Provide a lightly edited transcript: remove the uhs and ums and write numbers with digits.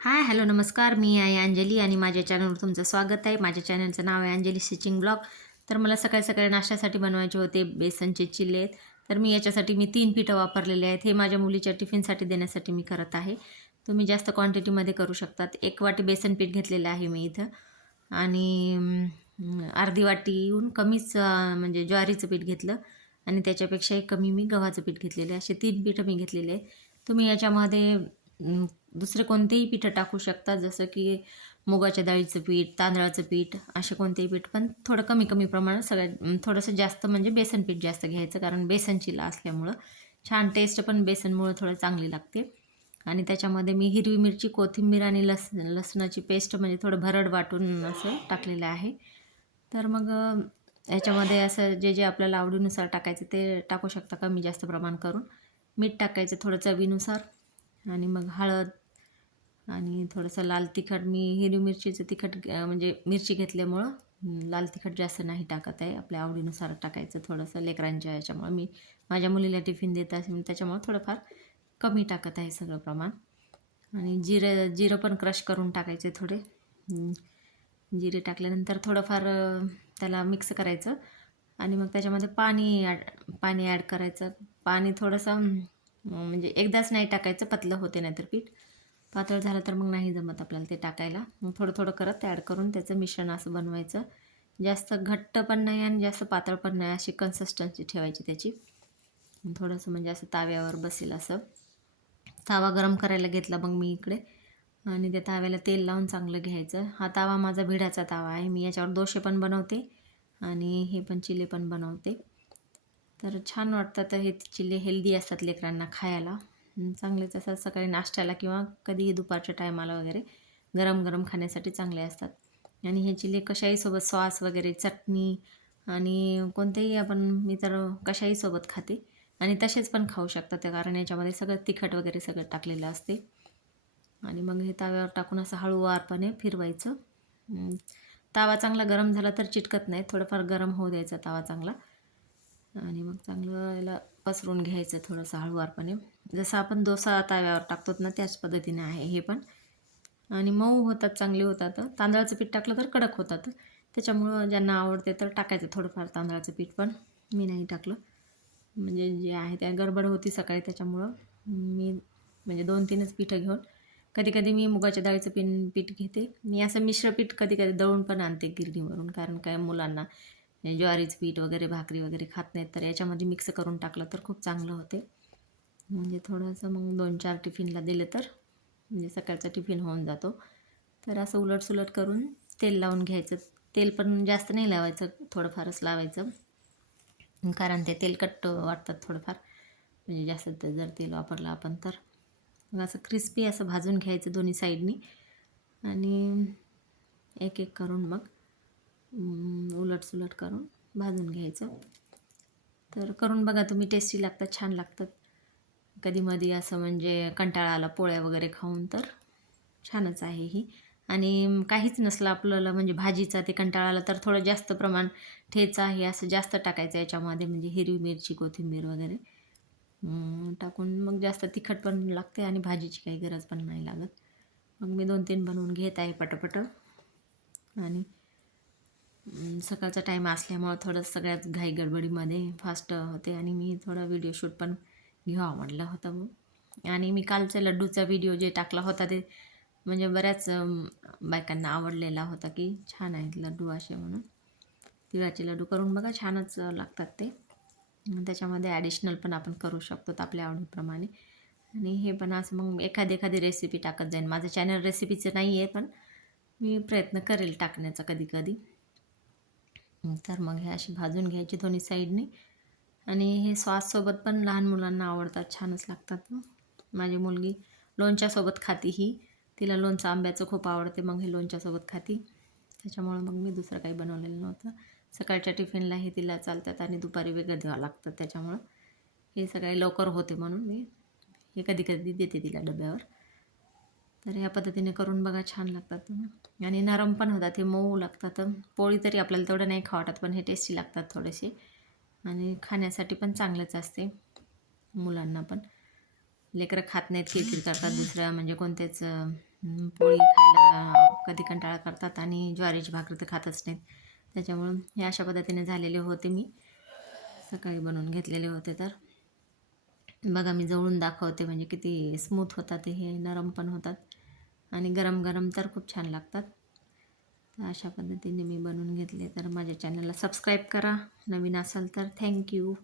हाय, hello, नमस्कार. मी आहे अंजली आणि माझ्या चॅनलवर तुमचं स्वागत आहे. माझ्या चॅनलचं नाव आहे अंजली स्टिचिंग ब्लॉग. तर मला सकाळी सकाळी नाश्त्यासाठी बनवायचे होते बेसनचे चिल्ले आहेत. तर मी याच्यासाठी 3 पिठं वापरलेले आहेत. हे माझ्या मुलीच्या टिफिनसाठी देण्यासाठी मी करत आहे. तुम्ही जास्त क्वांटिटीमध्ये करू शकतात. 1 वाटी बेसन पीठ घेतलेलं आहे मी इथं आणि अर्धी वाटीहून कमीच म्हणजे ज्वारीचं पीठ घेतलं आणि त्याच्यापेक्षाही कमी मी गव्हाचं पीठ घेतलेलं आहे. असे 3 पिठं मी घेतलेले आहे. तुम्ही याच्यामध्ये दुसरे कोणतेही पिठं टाकू शकता, जसं की मुगाच्या डाळीचं पीठ, तांदळाचं पीठ, असे कोणतेही पीठ, पण थोडं कमी कमी प्रमाणात थोडंसं जास्त म्हणजे बेसन पीठ जास्त घ्यायचं, कारण बेसन चिला असल्यामुळं छान टेस्ट पण बेसनमुळं थोडं चांगली लागते. आणि त्याच्यामध्ये मी हिरवी मिरची, कोथिंबीर आणि लसणाची पेस्ट म्हणजे थोडं भरड वाटून असं टाकलेलं आहे. तर मग याच्यामध्ये असं जे जे आपल्याला आवडीनुसार टाकायचं ते टाकू शकता, कमी जास्त प्रमाण करून. मीठ टाकायचं थोडं चवीनुसार आणि मग हळद आणि थोडंसं लाल तिखट. मी हिरवी मिरचीचं तिखट म्हणजे मिरची घेतल्यामुळं लाल तिखट जास्त नाही टाकत आहे. आपल्या आवडीनुसार टाकायचं थोडंसं, लेकरांच्या याच्यामुळं. मी माझ्या मुलीला टिफिन देत असेल त्याच्यामुळं थोडंफार कमी टाकत आहे सगळं प्रमाण. आणि जिरं पण क्रश करून टाकायचे थोडे. जिरे टाकल्यानंतर थोडंफार त्याला मिक्स करायचं आणि मग त्याच्यामध्ये पाणी ॲड करायचं. पाणी थोडंसं म्हणजे एकदाच नाही टाकायचं, पातळ होते नाहीतर पीठ. पातळ झालं तर मग नाही जमत आपल्याला ते टाकायला. मग थोडं थोडं करत ॲड करून त्याचं मिश्रण असं बनवायचं. जास्त घट्ट पण नाही आणि जास्त पातळ पण नाही, अशी कन्सिस्टन्सी ठेवायची त्याची. थोडंसं म्हणजे असं ताव्यावर बसेल असं. तवा गरम करायला घेतला मग मी इकडे आणि त्या ताव्याला तेल लावून चांगलं घ्यायचं. हा तवा माझा भिडाचा तवा आहे. मी याच्यावर डोसे पण बनवते आणि हे पण चिले पण बनवते. तर छान वाटतात हे चिल्ले, हेल्दी असतात लेकरांना खायला. चांगलेच असतात सकाळी नाश्त्याला किंवा कधीही दुपारच्या टायमाला वगैरे गरम गरम खाण्यासाठी चांगले असतात. आणि हे चिल्ले कशाही सोबत सॉस वगैरे, चटणी आणि कोणतेही मी तर कशाही सोबत खाते आणि तसेच पण खाऊ शकतात ते, कारण याच्यामध्ये सगळं तिखट वगैरे सगळं टाकलेलं असते. आणि मग हे तव्यावर टाकून असं हळूवारपणे फिरवायचं. तवा चांगला गरम झाला तर चिटकत नाही, थोडंफार गरम होऊ द्यायचा तवा चांगला. आणि मग चांगलं याला पसरून घ्यायचं थोडंसं हळूवारपणे. जसं आपण डोसा तव्यावर टाकतो ना, त्याच पद्धतीने आहे हे पण. आणि मऊ होतात, चांगले होतात. तांदळाचं पीठ टाकलं तर कडक होतात. त्याच्यामुळं ज्यांना आवडते तर टाकायचं थोडंफार तांदळाचं पीठ, पण मी नाही टाकलं. म्हणजे जे आहे त्या गडबड होती सकाळी, त्याच्यामुळं मी म्हणजे 2-3च पिठं घेऊन, कधी कधी मी मुगाच्या डाळीचं पीठ घेते. मी असं मिश्र पीठ कधी कधी दळून पण आणते गिरणीवरून, कारण काय मुलांना ज्वारीचं पीठ वगैरे, भाकरी वगैरे खात नाहीत, तर याच्यामध्ये मिक्स करून टाकलं तर खूप चांगलं होते. म्हणजे थोडंसं मग 2-4 टिफिनला दिलं तर म्हणजे सकाळचा टिफिन होऊन जातो. तर असं उलटसुलट करून तेल लावून घ्यायचं. तेल पण जास्त नाही लावायचं, थोडंफारच लावायचं, कारण ते तेलकट वाटतात थोडंफार, म्हणजे जास्त जर तेल वापरलं आपण तर. मग असं क्रिस्पी असं भाजून घ्यायचं दोन्ही साईडनी आणि एक एक करून मग उलटसुलट करून भाजून घ्यायचं. तर करून बघा तुम्ही, टेस्टी लागतात, छान लागतात. कधीमधी असं म्हणजे कंटाळा आला पोळ्या वगैरे खाऊन तर छानच आहे ही. आणि काहीच नसलं आपल्याला म्हणजे भाजीचा, ते कंटाळा आला तर थोडं जास्त प्रमाण ठेचा हे असं जास्त टाकायचं याच्यामध्ये, म्हणजे हिरवी मिरची, कोथिंबीर वगैरे टाकून मग जास्त तिखट पण लागते आणि भाजीची काही गरज पण नाही लागत. मग मी 2-3 बनवून घेत आहे पटपट. आणि सकाळचा टाईम असल्यामुळं थोडं सगळ्यात घाई गडबडीमध्ये फास्ट होते आणि मी थोडा व्हिडिओ शूट पण घ्यावा म्हटलं होतं मग. आणि मी कालचा लड्डूचा व्हिडिओ जे टाकला होता ते म्हणजे बऱ्याच बायकांना आवडलेला होता, की छान आहेत लड्डू असे म्हणून. तिळाचे लड्डू करून बघा, छानच लागतात ते. त्याच्यामध्ये ॲडिशनल पण आपण करू शकतो आपल्या आवडीप्रमाणे. आणि हे पण असं मग एखादी रेसिपी टाकत जाईन. माझं चॅनल रेसिपीचं नाही आहे, पण मी प्रयत्न करेल टाकण्याचा कधी कधी. तर मग हे अशी भाजून घ्यायची दोन्ही साईडनी. आणि हे सॉससोबत पण लहान मुलांना आवडतात, छानच लागतात. माझी मुलगी लोणच्यासोबत खाती ही. तिला लोणचं आंब्याचं खूप आवडते, मग हे लोणच्यासोबत खाती. त्याच्यामुळं मग मी दुसरं काही बनवलेलं नव्हतं. सकाळच्या टिफिनला हे तिला चालतात आणि दुपारी वेगळं द्यावं लागतं, त्याच्यामुळं हे सगळे लवकर होते म्हणून मी हे कधी कधी देते तिला डब्यावर. तर ह्या पद्धतीने करून बघा, छान लागतात आणि नरम पण होतात, हे मऊ लागतात. पोळी तरी आपल्याला तेवढं नाही खावं वाटत, पण हे टेस्टी लागतात थोडेसे आणि खाण्यासाठी पण चांगलंच असते. मुलांना पण, लेकरं खात नाहीत, किरकिर करतात दुसऱ्या म्हणजे कोणतेच पोळी खायला कधी कंटाळा करतात आणि ज्वारीची भाकरी तर खातच नाहीत. त्याच्यामुळं हे अशा पद्धतीने झालेले होते, मी सकाळी बनवून घेतलेले होते. तर बघा मी जवळून दाखवते, म्हणजे किती स्मूथ होतात हे, नरम पण होतात आणि गरम गरम तर खूप छान लागतात. तर अशा पद्धतीने मी बनवून घेतले. तर माझ्या चॅनलला सबस्क्राईब करा नवीन असाल तर. थँक्यू.